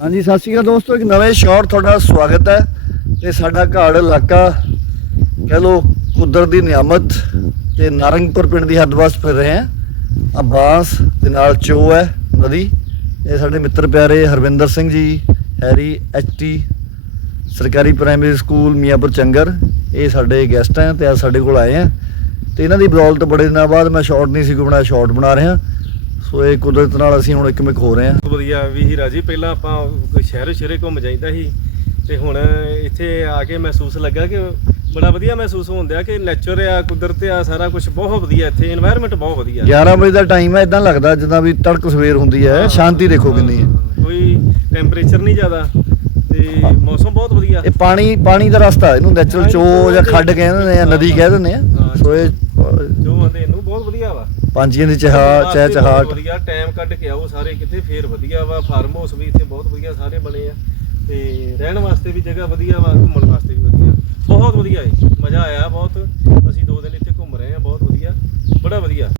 ਹਾਂਜੀ, ਸਤਿ ਸ਼੍ਰੀ ਅਕਾਲ ਦੋਸਤੋ, ਇੱਕ ਨਵੇਂ ਸ਼ਾਟ ਤੁਹਾਡਾ ਸਵਾਗਤ ਹੈ ਤੇ ਸਾਡਾ ਘਾੜ ਇਲਾਕਾ ਕਹ ਲੋ ਕੁਦਰਤ ਦੀ ਨਿਆਮਤ ਤੇ ਨਾਰੰਗਪੁਰ ਪਿੰਡ ਦੀ ਹੱਦ ਵਸ ਫਿਰ ਰਹੇ ਹਾਂ। ਆ ਬਾਂਸ ਤੇ ਨਾਲ ਚੋ ਹੈ ਨਦੀ, ਇਹ ਸਾਡੇ ਮਿੱਤਰ ਪਿਆਰੇ ਹਰਵਿੰਦਰ ਸਿੰਘ ਜੀ, ਹੈਰੀ ਐਚਟੀ ਸਰਕਾਰੀ ਪ੍ਰਾਇਮਰੀ ਸਕੂਲ ਮੀਆਂਪੁਰ ਚੰਗਰ, ਇਹ ਸਾਡੇ ਗੈਸਟ ਹੈ ਤੇ ਅੱਜ ਸਾਡੇ ਕੋਲ ਆਏ ਆ ਤੇ ਇਹਨਾਂ ਦੀ ਬਦੌਲਤ ਬੜੇ ਦਿਨਾਂ ਬਾਅਦ ਮੈਂ ਸ਼ਾਟ ਨਹੀਂ ਸੀ, ਕੋਈ ਬਣਾਇਆ ਸ਼ਾਟ ਬਣਾ ਰਿਹਾ। ਸੋ ਇਹ ਕੁਦਰਤ ਨਾਲ ਅਸੀਂ ਹੁਣ ਇੱਕਮਿਕ ਹੋ ਰਹੇ ਹਾਂ। ਵਧੀਆ ਵੀ ਹੀਰਾ ਜੀ ਪਹਿਲਾਂ ਆਪਾਂ ਕੋਈ ਸ਼ਹਿਰੋ ਸ਼ਹਿਰੇ ਘੁੰਮ ਜਾਈਦਾ ਸੀ ਤੇ ਹੁਣ ਇੱਥੇ ਆ ਕੇ ਮਹਿਸੂਸ ਲੱਗਾ ਕਿ ਬੜਾ ਵਧੀਆ ਮਹਿਸੂਸ ਹੁੰਦਾ ਕਿ ਨੇਚਰ ਆ ਕੁਦਰਤ ਆ ਸਾਰਾ ਕੁਝ ਬਹੁਤ ਵਧੀਆ ਇੱਥੇ এনवायरमेंट ਬਹੁਤ ਵਧੀਆ। 11 ਵਜੇ ਦਾ ਟਾਈਮ ਹੈ ਇਦਾਂ ਲੱਗਦਾ ਜਿੱਦਾਂ ਵੀ ਤੜਕ ਸਵੇਰ ਹੁੰਦੀ ਹੈ ਸ਼ਾਂਤੀ ਦੇਖੋ ਕਿੰਨੀ ਹੈ। ਕੋਈ ਟੈਂਪਰੇਚਰ ਨਹੀਂ ਜ਼ਿਆਦਾ ਤੇ ਮੌਸਮ ਬਹੁਤ ਵਧੀਆ। ਇਹ ਪਾਣੀ ਪਾਣੀ ਦਾ ਰਸਤਾ ਇਹਨੂੰ ਨੇਚਰਲ ਚੋ ਜਾਂ ਖੱਡ ਕਹਿੰਦੇ ਨੇ ਜਾਂ ਨਦੀ ਕਹਿ ਦਿੰਦੇ ਆ। ਸੋ ਇਹ ਜੋ ਆਂਦੇ ਇਹਨੂੰ ਬਹੁਤ ਵਧੀਆ ਵਾ। ਦੀ ਚਹਾ ਚਹਿ ਚਹਾਟ। ਵਧੀਆ ਟਾਈਮ ਕੱਢ ਕੇ ਆਓ ਸਾਰੇ ਕਿਤੇ ਫੇਰ ਵਧੀਆ ਵਾ ਫਾਰਮ ਹਾਊਸ ਵੀ ਇੱਥੇ ਬਹੁਤ ਵਧੀਆ ਸਾਰੇ ਬਣੇ ਆ। ਤੇ ਰਹਿਣ ਵਾਸਤੇ ਵੀ ਜਗ੍ਹਾ ਵਧੀਆ ਵਾ ਘੁੰਮਣ ਵਾਸਤੇ ਵੀ ਵਧੀਆ। ਬਹੁਤ ਵਧੀਆ ਹੈ ਮਜ਼ਾ ਆਇਆ ਬਹੁਤ। ਅਸੀਂ ਦੋ ਦਿਨ ਇੱਥੇ ਘੁੰਮ ਰਹੇ ਆ ਬਹੁਤ ਵਧੀਆ ਬੜਾ ਵਧੀਆ।